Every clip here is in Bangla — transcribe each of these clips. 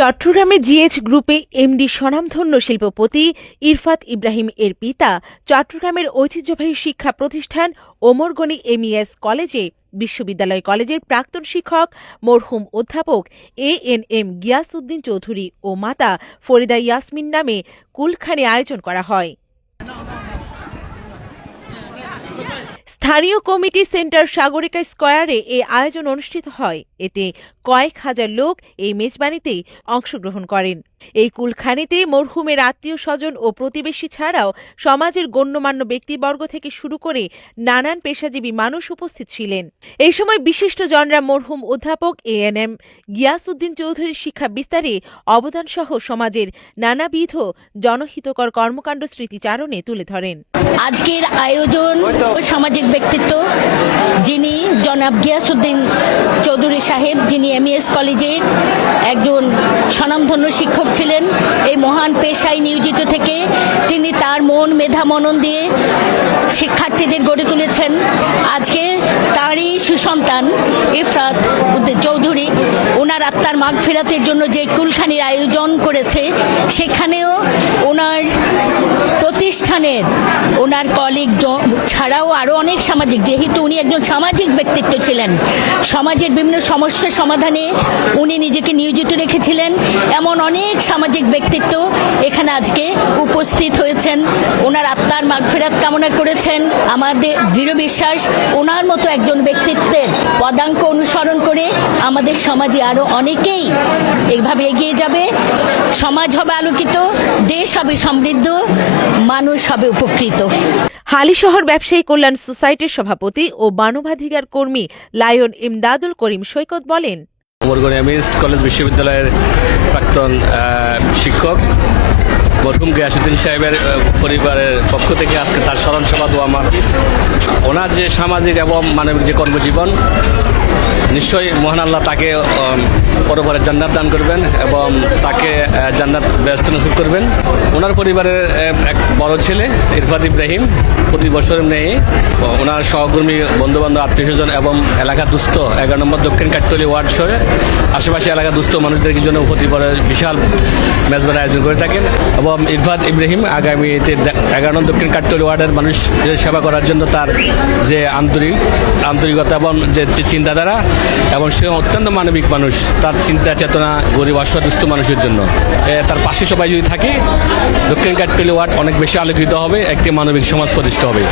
চট্টগ্রামে জিএইচ গ্রুপে এমডি স্বনামধন্য শিল্পপতি ইরফাত ইব্রাহিম এর পিতা, চট্টগ্রামের ঐতিহ্যবাহী শিক্ষা প্রতিষ্ঠান ওমরগনি এমইএস কলেজে বিশ্ববিদ্যালয় কলেজের প্রাক্তন শিক্ষক, মরহুম অধ্যাপক A N M Giasuddin Chowdhury ও মাতা ফরিদা ইয়াসমিন নামে কুলখানে আয়োজন করা হয়। স্থানীয় কমিটি সেন্টার সাগরিকা স্কয়ারে এই আয়োজন অনুষ্ঠিত হয়। এতে কয়েক হাজার লোক এই মেজবানিতে অংশগ্রহণ করেন। এই কুলখানিতে মরহুমের আত্মীয় স্বজন ও প্রতিবেশী ছাড়াও সমাজের গণ্যমান্য ব্যক্তিবর্গ থেকে শুরু করে নানান পেশাজীবী মানুষ উপস্থিত ছিলেন। এই সময় বিশিষ্ট জনরা মরহুম অধ্যাপক এ এন এম গিয়াসউদ্দিন চৌধুরীর শিক্ষা বিস্তারে অবদানসহ সমাজের নানাবিধ জনহিতকর কর্মকাণ্ড স্মৃতিচারণে তুলে ধরেন। আজকের আয়োজন সামাজিক ব্যক্তিত্ব যিনি জনাব গিয়াসুদ্দিন চৌধুরী সাহেব, যিনি এমইএস কলেজের একজন স্বনামধন্য শিক্ষক ছিলেন। এই মহান পেশায় নিয়োজিত থেকে তিনি তার মন, মেধা, মনন দিয়ে শিক্ষার্থীদের গড়ে তুলেছেন। আজকে তারই সুসন্তান ইফরাত চৌধুরী। ওনার আত্মার মাগ ফেরাতের জন্য যে কুলখানির আয়োজন করেছে, সেখানেও ওনার প্রতিষ্ঠানের। ওনার কলিগ ছাড়াও আরও অনেক সামাজিক, যেহেতু উনি একজন সামাজিক ব্যক্তিত্ব ছিলেন। সমাজের বিভিন্ন সমস্যা সমাধানে উনি নিজেকে নিয়োজিত রেখেছিলেন। এমন অনেক সামাজিক ব্যক্তিত্ব এখানে আজকে উপস্থিত হয়েছেন। ওনার আত্মার মাগফেরাত কামনা করেছেন। আমাদের দৃঢ় বিশ্বাস, ওনার মতো একজন ব্যক্তিত্বের পদাঙ্ক অনুসরণ করে আমাদের সমাজে আরও অনেকেই এইভাবে এগিয়ে যাবে। সমাজ হবে আলোকিত, দেশ হবে সমৃদ্ধ। মানুষ হবে উপকৃত। হালিশহর ব্যবসায়ী কল্যাণ সোসাইটির সভাপতি ও মানবাধিকার কর্মী লায়ন ইমদাদুল করিম সৈকত বলেন উমরগঞ্জ এমএস কলেজ বিশ্ববিদ্যালয়ের প্রাক্তন আহ, শিক্ষক মরহুম গিয়াসুদ্দিন সাহেবের পরিবারের পক্ষ থেকে আজকে তার স্মরণ সভা দোয়া মাহফিল। ওনার যে সামাজিক এবং মানবিক যে কর্মজীবন, নিশ্চয়ই মহান আল্লাহ তাকে পরপরে জান্নাত দান করবেন এবং তাকে জান্নাত ব্যস্ত নসিব করবেন। ওনার পরিবারের এক বড় ছেলে, ইরফাত ইব্রাহিম, প্রতি বছরের নেই। ওনার সহকর্মী, বন্ধুবান্ধব, আত্মীয় স্বজন এবং এলাকা দুস্থ, এগারো নম্বর দক্ষিণ কাটতলি ওয়ার্ড সহ আশেপাশে এলাকা দুস্থ মানুষদের জন্য প্রতি বছর বিশাল মেজবান আয়োজন করে থাকেন এবং ইরফাত ইব্রাহিম আগামীতে এগারো দক্ষিণ কাটতলি ওয়ার্ডের মানুষের সেবা করার জন্য তার যে আন্তরিক, আন্তরিকতা এবং যে যে চিন্তাধারা এবং সে অত্যন্ত মানবিক মানুষ, তার চিন্তা চেতনা গরিব অসুস্থ মানুষের জন্য। তার পাশে সবাই যদি থাকে, দক্ষিণ কাটতলি ওয়ার্ড অনেক বেশি আলোকিত হবে, একটি মানবিক সমাজ প্রতিষ্ঠা হবে।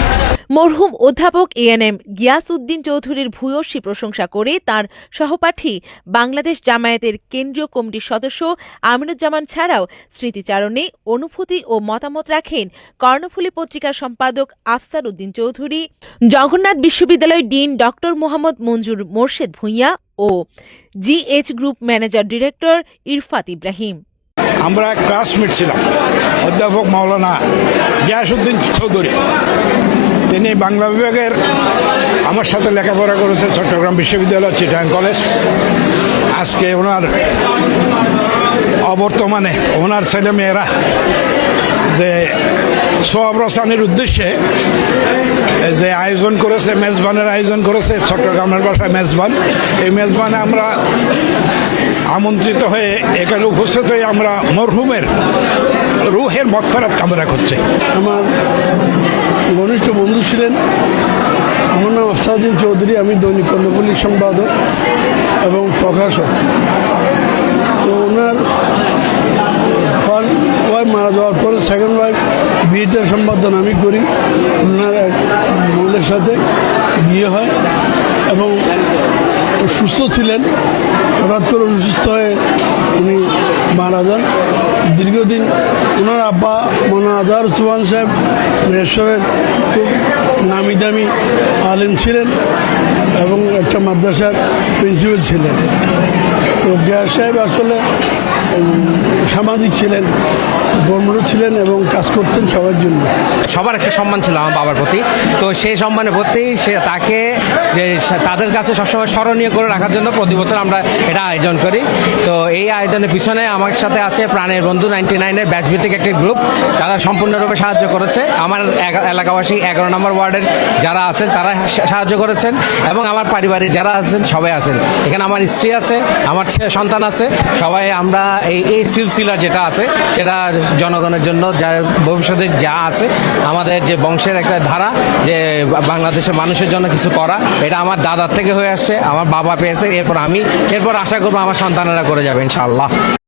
মরহুম অধ্যাপক এএনএম গিয়াসউদ্দিন চৌধুরীর ভূয়সী প্রশংসা করে তার সহপাঠী বাংলাদেশ জামায়াতের কেন্দ্রীয় কমিটির সদস্য আমিনুজ্জামান ছাড়াও স্মৃতিচারণে অনুভূতি ও মতামত রাখেন কর্ণফুলী পত্রিকার সম্পাদক আফসার উদ্দিন চৌধুরী, জগন্নাথ বিশ্ববিদ্যালয় ডিন ডক্টর মোহাম্মদ মঞ্জুর মোর্শেদ ভূঁইয়া ও GH group manager director Irfat Ibrahim. আমরা ক্লাসমেট ছিলাম, অধ্যাপক মাওলানা গিয়াসুদ্দিন চৌধুরী। তিনি বাংলা বিভাগের আমার সাথে লেখাপড়া করেছেন চট্টগ্রাম বিশ্ববিদ্যালয় চিটাং কলেজ। আজকে ওনার অবর্তমানে ওনার ছেলে মেয়েরা যে সোয়াব রসানের উদ্দেশ্যে যে আয়োজন করেছে, মেজবানের আয়োজন করেছে, চট্টগ্রামের বাসায় মেজবান। এই মেজবানে আমরা আমন্ত্রিত হয়ে এখানে উপস্থিত হয়ে আমরা মরহুমের রুহের মকফেরাত কামনা করছি। আমার ঘনিষ্ঠ বন্ধু ছিলেন। আমার নাম আফসাউদ্দিন চৌধুরী, আমি দৈনিক কর্ণপল্লীর সম্পাদক এবং প্রকাশক। তো ওনার ফার্স্ট ওয়াইফ মারা যাওয়ার পরে সেকেন্ড ওয়াইফ বিয়েটার সম্পাদন আমি করি। ওনার এক মহিলার সাথে বিয়ে হয় এবং সুস্থ ছিলেন। হঠাৎ করে অসুস্থ হয়ে উনি মারা যান দীর্ঘদিন ওনার আব্বা মনা আজহার সুহান সাহেব মেশ্বরের খুব নামি দামি আলিম ছিলেন এবং একটা মাদ্রাসার প্রিন্সিপাল ছিলেন। তো গ্যাস সাহেব আসলে সামাজিক ছিলেন। কর্মরত ছিলেন এবং কাজ করতেন সবার জন্য। সবার একটা সম্মান ছিল আমার বাবার প্রতি। তো সেই সম্মানের প্রতি সে তাকে তাদের কাছে সবসময় স্মরণীয় করে রাখার জন্য প্রতি বছর আমরা এটা আয়োজন করি। তো এই আয়োজনের পিছনে আমার সাথে আছে প্রাণের বন্ধু নাইনটি নাইনের ব্যাচভিত্তিক একটি গ্রুপ। তারা সম্পূর্ণরূপে সাহায্য করেছে। আমার এলাকাবাসী এগারো নম্বর ওয়ার্ডের যারা আছেন, তারা সাহায্য করেছেন এবং আমার পারিবারিক যারা আছেন, সবাই আছেন। এখানে আমার স্ত্রী আছে, আমার সন্তান আছে। সবাই আমরা এই এই সিলসিলা যেটা আছে, সেটা জনগণের জন্য যা ভবিষ্যতে যা আছে, আমাদের যে বংশের একটা ধারা, যে বাংলাদেশের মানুষের জন্য কিছু করা, এটা আমার দাদার থেকে হয়ে আসছে, আমার বাবা পেয়েছে, এরপর আমি, এরপর আশা করব আমার সন্তানেরা করে যাবে, ইনশাআল্লাহ।